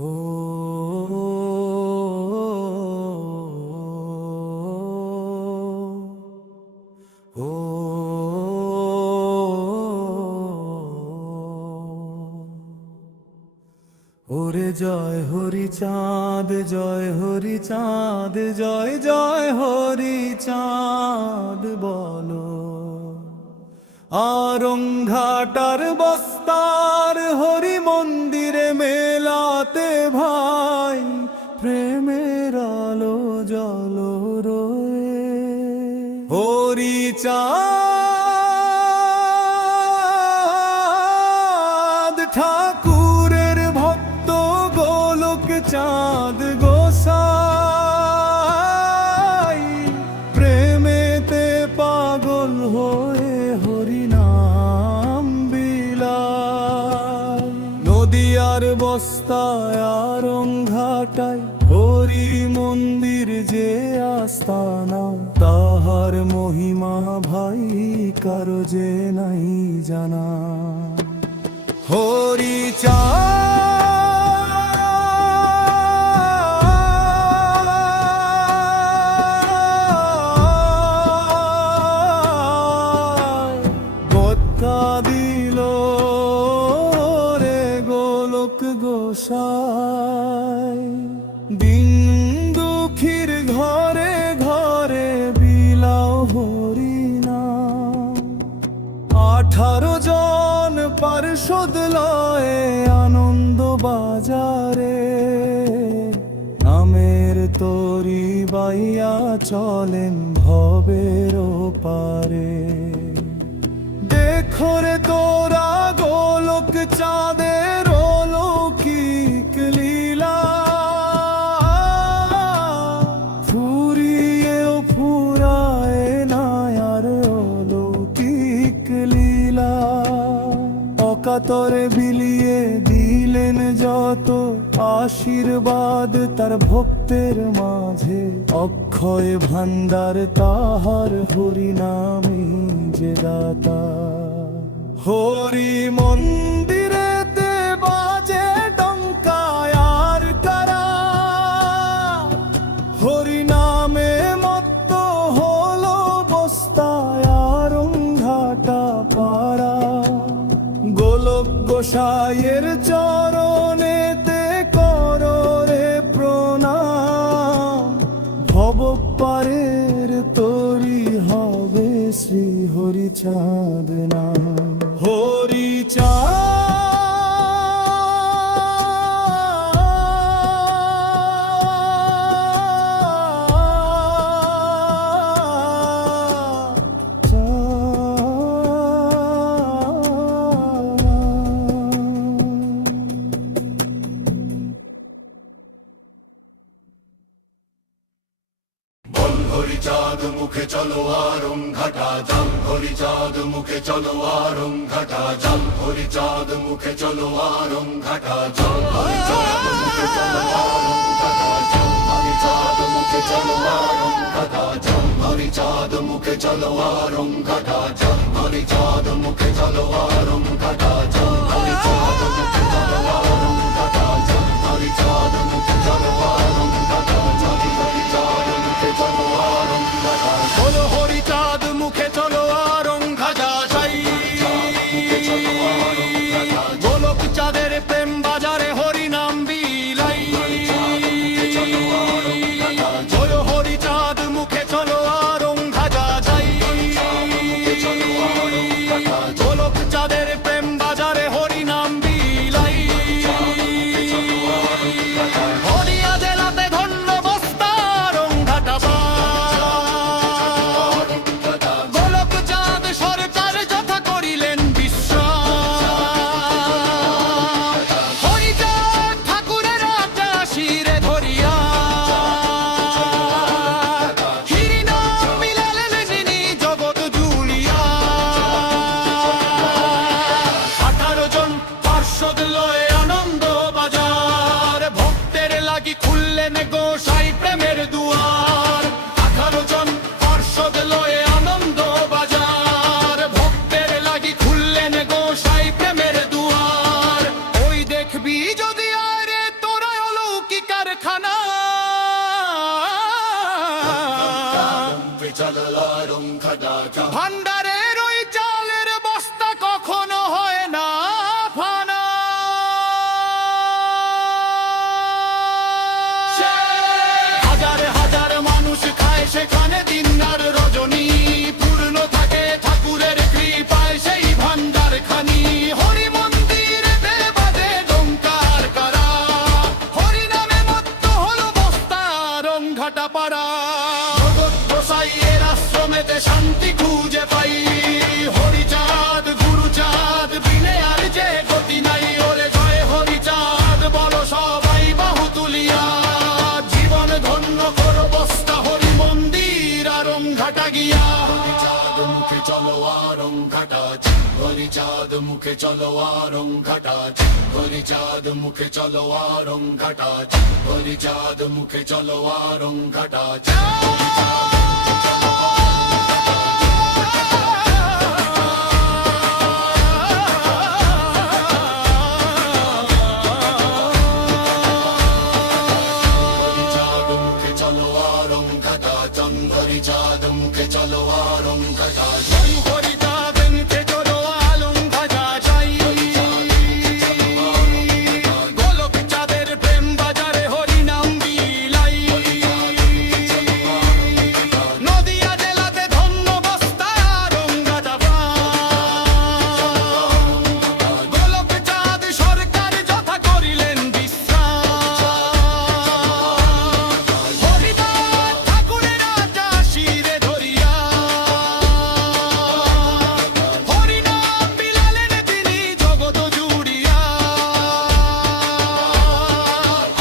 ও ও ওরে জয় হরি চাঁদ, জয় হরি চাঁদ, জয় জয় হরি চাঁদ বলো। আরংঘাটার বস্তার হরি মন্দিরে মেলাতে ভাই, প্রেমের আলো জল রয়ে। হরি চাঁদ ঠাকুরের ভক্ত, গোলক চাঁদ গোসাই, প্রেমেতে পাগল হয়ে হরি নাম বিলায়। নদিয়ার বস্তায় আরংঘাটায় হরি মন্দির যে আস্তানা, তাহার মহিমা ভাই কারো যে নাই জানা। হরি চাঁদ বত্তা দিল রে গোলক গোসাই, দিন দুঃখীর ঘরে ঘরে বিলাও হরি নাম। 18 জন পার্ষদ লয়ে আনন্দ বাজারে, নামের তরি বাইয়া চলেন ভবের পারে। দেখো রে তোরা গোলক চাঁদের অলৌকিক লীলা, ফুরিয়েও ফুরায় না আর অলৌকিক লীলা। অকাতরে বিলিয়ে দিলেন যত আশীর্বাদ তার ভক্তের মাঝে, অক্ষয় ভান্ডার তাহার হরি নামে যে দাতা। হরি মন্দিরেতে বাজে ডঙ্কায় আর কারা, হরি নামে মত্ত হলো বস্তায় আরংঘাটা পাড়া। গোলক গোসাইয়ের চরণেতে করো রে প্রণাম, ভবপারের তরি হবে শ্রী হরি চাঁদ নাম। হরি হরি চাঁদ মুখে চলো আরংঘাটা যাম, হরি চাঁদ মুখে চলো আরংঘাটা যাম, হরি চাঁদ মুখে চলো আরংঘাটা যাম, হরি চাঁদ মুখে চলো আরংঘাটা যাম, হরি চাঁদ মুখে চলো আরংঘাটা যাম, হরি চাঁদ মুখে চলো আরংঘাটা যাম, হরি চাঁদ মুখে চলো আরংঘাটা যাম, হরি চাঁদ মুখে চলো আরংঘাটা যাম, হরি চাঁদ মুখে চলো আরংঘাটা যাম, হরি চাঁদ মুখে চলো আরংঘাটা। বলো হরি চাঁদ মুখে চলো আরংঘাটা যাই, গোলক চাঁদের প্রেম বাজারে হরি নাম বিলাই। জয় হরি চাঁদ মুখে চলো আরংঘাটা যাই, গোলক চাঁদের প্রেম বাজারে হরি নাম বিলাই। চাল। ভান্ডারের ওই চালের বস্তা কখনো হয় না ফানা। হাজার হাজার মানুষ খায় সেখানে দিন আর রজনী, পূর্ণ থাকে ঠাকুরের কৃপায় সেই ভান্ডার খানি। হরি মন্দিরে বাজে ডঙ্কার কারা, হরি নামে মত্ত হলো বস্তা রংঘাটা পাড়া। ভগৎ গোসাইয়ের আশ্রমেতে শান্তি খুঁজে পাই, হরিচাঁদ গুরুচাঁদ বিনে আর যে গতি নাই। ওরে জয় হরিচাঁদ বলো সবাই বাহু তুলিয়া, জীবন ধন্য করো বস্তা হরি মন্দির আর রংঘাটা গিয়া। হরিচাঁদ মুখে চলো আরংঘাটা, হরিচাঁদ মুখে চলো আরংঘাটা, হরিচাঁদ মুখে চলো আরংঘাটা, হরিচাঁদ মুখে চলো আরংঘাটা। হরিচাঁদ মুখে চলো আরংঘাটা, হরিচাঁদ মুখে চলো আরংঘাটা। জয় হরিচাঁদ মুখে চলো আরংঘাটা যাই, গোলক চাঁদের প্রেম বাজারে হরি নাম বিলাই। নদিয়া জেলাতে ধন্য বস্তা রংঘাটা প্রাণ, গোলক চাঁদ সরকার যথা করিলেন বিশ্রাম। হরিদাস ঠাকুরের রাজা শিরে ধরিয়া, হরিনাম বিলালেন তিনি জগৎ জুড়িয়া।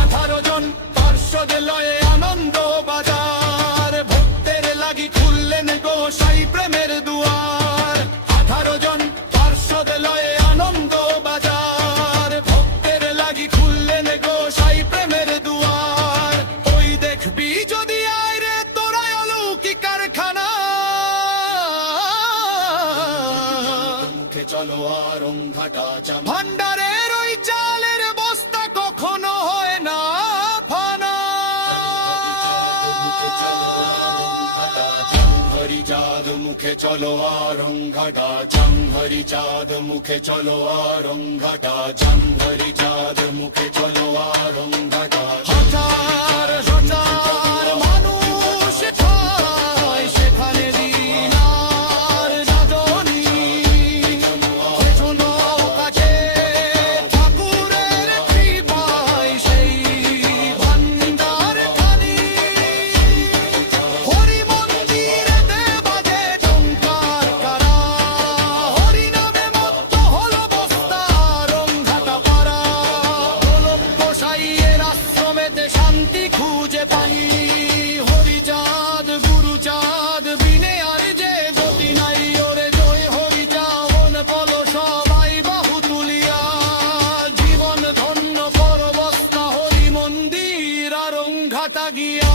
18 জন পার্ষদ লয়ে আনন্দ বাজার, ভক্তের লাগি খুললেন গোসাই প্রেমের দুয়ার। 18 জন পার্ষদ লয়ে আনন্দ বাজার, ভক্তের লাগি খুললেন গোসাই প্রেমের দুয়ার। ওই দেখবি যদি আয় রে তোরা অলৌকিক কারখানা। মুখে চলো আরংঘাটা চাম। ভান্ডারের ওই চালের বস্তা কখনো হয় না ফানা। হরিচাঁদ মুখে চলো আরংঘাটা চাম, হরিচাঁদ মুখে চলো আরংঘাটা চাম, হরিচাঁদ মুখে চলো আরংঘাটা। হাজার হাজার মানুষ খায় সেখানে দিন আর রাজনী। হেঁচো নৌকাছে ঠাকুরের কৃপায় সেই ভান্ডার খানি। হরি মন্দিরেতে বাজে ডঙ্কার কারা, হরি নামে মত্ত হলো বস্তা রংঘাটা পাড়া। গোলক গোসাইয়ের আশ্রমেতে শান্তি খুঁজে পাই, হরিচাঁদ গুরুচাঁদ বিনে আর যে গতি নাই। ওরে জয় হরিচাঁদ বলো সবাই বাহু তুলিয়া, জীবন ধন্য করো বস্তা হরি মন্দির আর রংঘাটা গিয়া।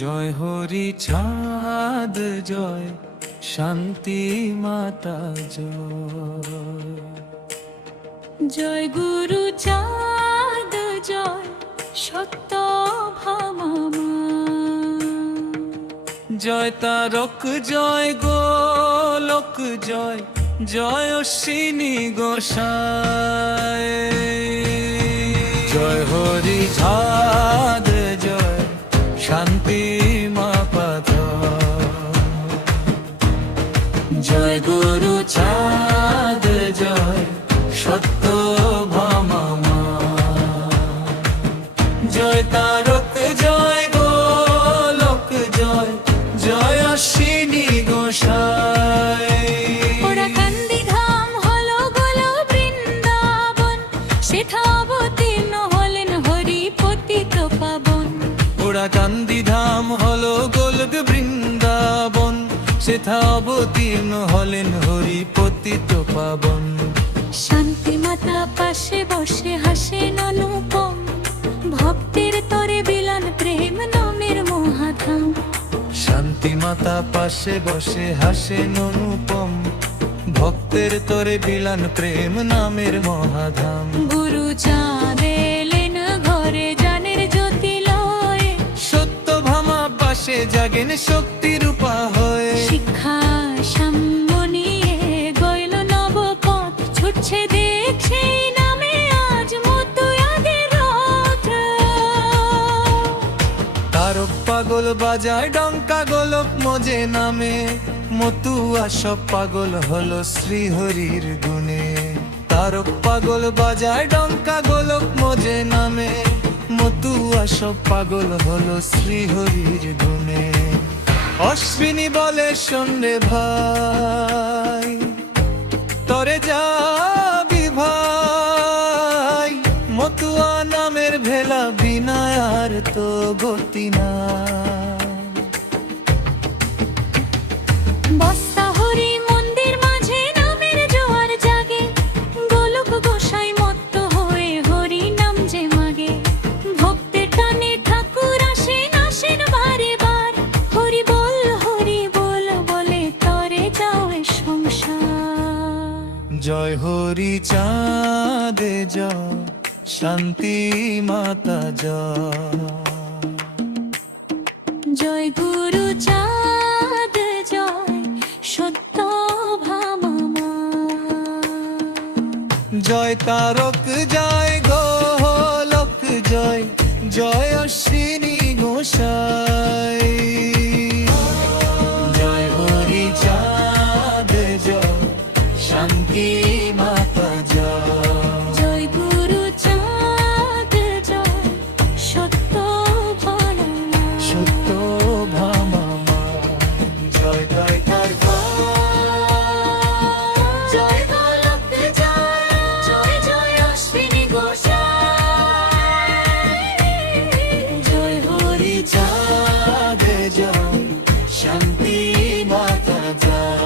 জয় হরি চাঁদ জয়, শান্তি মাতা জয়। জয় গুরু চাঁদ জয়, সত্য ভামা। জয় তারক জয় গোলক জয়, জয় অশ্বিনী গোসাই। জয় হরি চাঁদ জয়, শান্তি মাপাত। জয় গুরু চাঁদ জয়, সত্য ভামা। জয় তারক জয় গোলক জয়, জয় অশ্বিনী গোসাই। ওরা কান্দি ধাম হলো গোলো বৃন্দাবন, সেথা অবতীর্ণ সেথা অবতীর্ণ হলেন হরি পতিত পাবন। শান্তি মাতা পাশে বসে হাসেন অনুপম, ভক্তের তরে বিলান প্রেম নামের মহাধাম। শান্তি মাতা পাশে বসে হাসেন অনুপম, ভক্তের তরে বিলান প্রেম নামের মহাধাম। গুরু চাঁদ এলেন ঘরে জানের জ্যোতি লয়ে, সত্য ভামা পাশে জাগেন শক্তি রূপা হয়ে। শিক্ষা সাম্য নিয়ে গইল নবপথ, ছুটছে দেখ সেই নামে আজ মতো আগের রথ। তারক পাগল বাজায় ডঙ্কা গোলক মজে নামে, মতুয়া সব পাগল হলো শ্রীহরির গুণে। তারক পাগল বাজায় ডঙ্কা গোলক মজে নামে, মতুয়া সব পাগল হলো শ্রীহরির গুণে। অশ্বিনী বলে শোন রে ভাই, তরে যাবি ভাই, মতুয়া নামের ভেলা বিনায় আর তো গতি না। বস্তা হরি মন্দির মাঝে নামের জোয়ার জাগে, গোলক গোসাই মত্ত হয়ে হরি নাম যে মাগে। ভক্তের টানে ঠাকুর আসেন আসেন বারে বার, হরি বল বলে তরে যাওয়ে সংসার। জয় হরি চাঁদে জয়, শান্তি মাতা জয়। জয় গুরু চাঁদ জয়, সত্য ভামা। জয় তারক জয় গোলক জয়, জয় অশ্বিনী গোসাই। জয় হরি চাঁদ জয়, শান্তি মাতা জয়। জয় গুরু চাঁদ জয়, সত্য ভামা। সত্য ভামা জয় জয় তার জয় গোলক জয়, জয় জয় অশ্বিনী গোসাই। জয় হরি চাঁদ জয়, শান্তি মাতা জয়।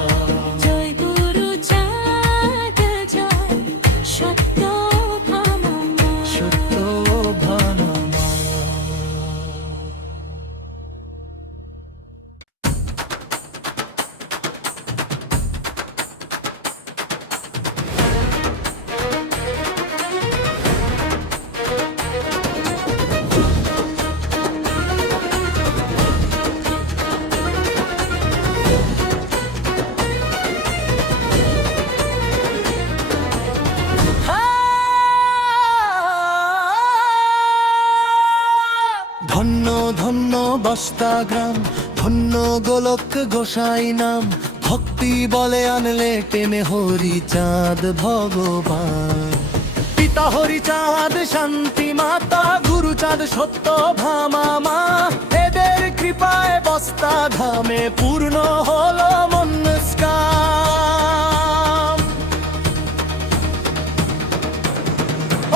জয় গুরু চাঁদ জয়, সত্য ভামা। সত্য ভামা। ধন্য ধন্য বস্তা গ্রাম, ধন্য গোলক গোসাই নাম। ভক্তি বলে আনলে টেনে হরি চাঁদ ভগবান। পিতা হরি চাঁদ শান্তি মাতা, গুরু চাঁদ সত্য ভামা মা। এদের কৃপায় বস্তা ধামে পূর্ণ হলো মনস্কাম।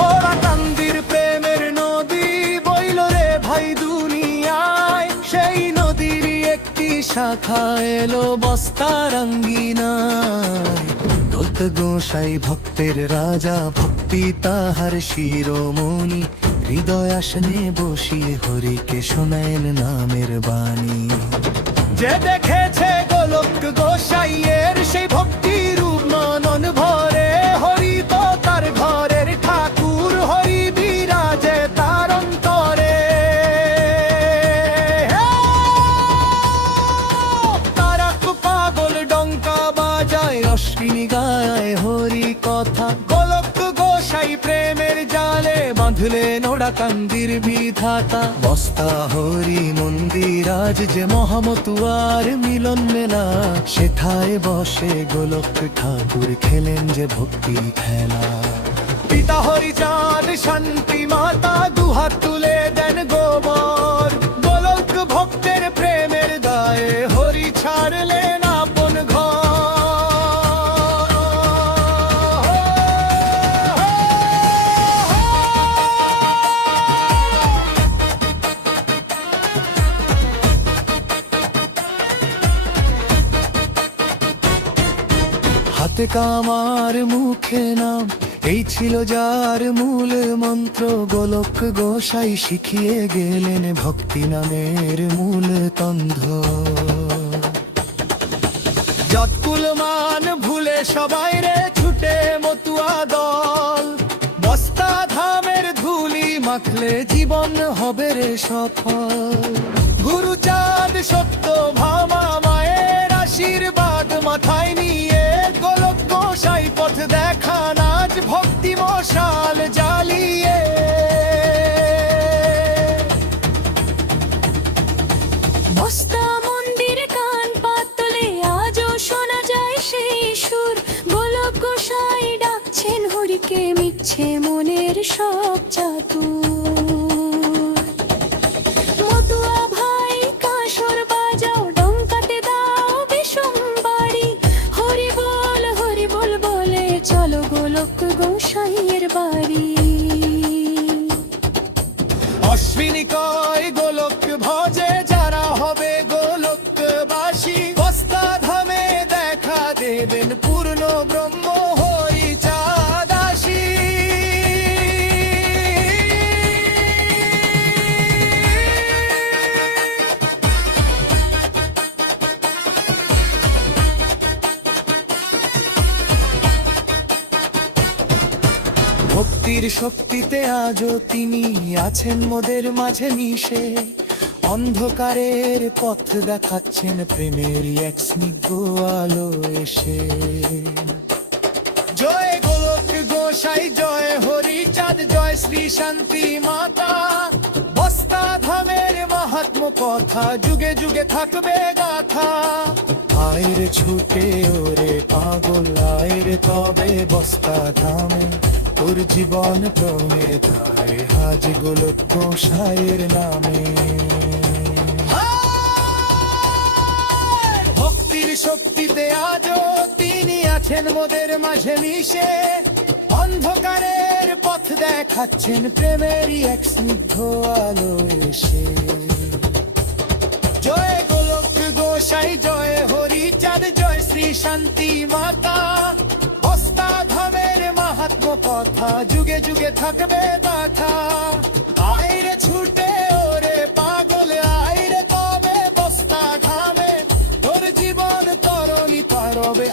ওরা কান্দির প্রেমের নদী বইল রে ভাই দুনিয়ায়, সেই নদীর একটি শাখা এলো বস্তার আঙ্গিনায়। দত্ত গোসাই ভক্তের রাজা, ভক্তি তাহার শিরোমণি। হৃদয় আসনে বসিয়ে হরিকে শোনায়েন নামের বাণী। যে দেখেছে গোলক গোসাইয়ের সেই ভক্তি রূপ মনন ভরে, হরি তো তার ঘরের ঠাকুর, হরি বিরাজে তার অন্তরে। তারক পাগল ডঙ্কা বাজায়, অশ্বিনী গায় হরি কথা। গোলক গোসাই প্রেমের জালে বাঁধলেন ওরা কান্দির বিধাতা। বস্তা হরি মন্দির আজ যে মহামতুয়ার মিলন মেলা, সেথায় বসে গোলক ঠাকুর খেলেন যে ভক্তি খেলা। পিতা হরি চাঁদ শান্তি মাতা দুহাত তুলে দেন গোবর, গোলক ভক্তের প্রেমের দায়ে হরি ছাড়লেন আপন ঘর। প্রত্যেক আমার মুখে নাম, এই ছিল যার মূল মন্ত্র। গোলক গোসাই শিখিয়ে গেলেন ভক্তি নামের মূল তন্ত্র। যৎকুল মান ভুলে সবাই রে ছুটে মতুয়া দল, বস্তা ধামের ধুলি মাখলে জীবন হবে রে সফল। গুরু চাঁদ সত্য ভামা মায়ের আশীর্বাদ মাথায় নিয়ে গোলক গোসাই পথ দেখান আজ ভক্তি মশাল জ্বালিয়ে। বস্তা মন্দির কান পাতলে আজও শোনা যায় সেই সুর। গোলক গোসাই ডাকছেন হরিকে, মিটছে মনের সব চাতুর। মতুয়া ভাই কাঁসর বাজাও, ডঙ্কাতে দাও বিষম বাড়ি। হরি বল বলে চলো গোলক গোসাইয়ের বাড়ি। অশ্বিনী কয় গোলক ভজে যারা হবে গোলকবাসী, বস্তা ধামে দেখা দেবেন পূর্ণ ব্রহ্ম হই চাঁদাসী। ভক্তির শক্তিতে আজও তিনি আছেন মোদের মাঝে মিশে, অন্ধকারের পথ দেখাচ্ছেন প্রেমেরই এক স্নিগ্ধ আলো এসে। জয় গোলক গোসাই, জয় হরি চাঁদ, জয় শ্রী শান্তি মাতা। বস্তা ধামের মাহাত্ম কথা যুগে যুগে থাকবে গাথা। আয়ের ছুটে ওরে পাগল আয়ের তবে বস্তা ধামে, তোর জীবন ক্রমে ধারে আজ গোলক গোসাইয়ের নামে। ভক্তির শক্তিতে আজও তিনি আছেন মোদের মাঝে মিশে, অন্ধকারের পথ দেখাচ্ছেন প্রেমেরই এক স্নিগ্ধ আলো এসে। জয় গোলক গোসাই, জয় হরি চাঁদ, জয় শ্রী শান্তি মাতা। বস্তা ধামের মাহাত্ম কথা যুগে যুগে থাকবে গাথা। আইরে ছুটে ওরে পাগল আইরে তবে বস্তা ঘামে, তোর জীবন তরণী পারবে।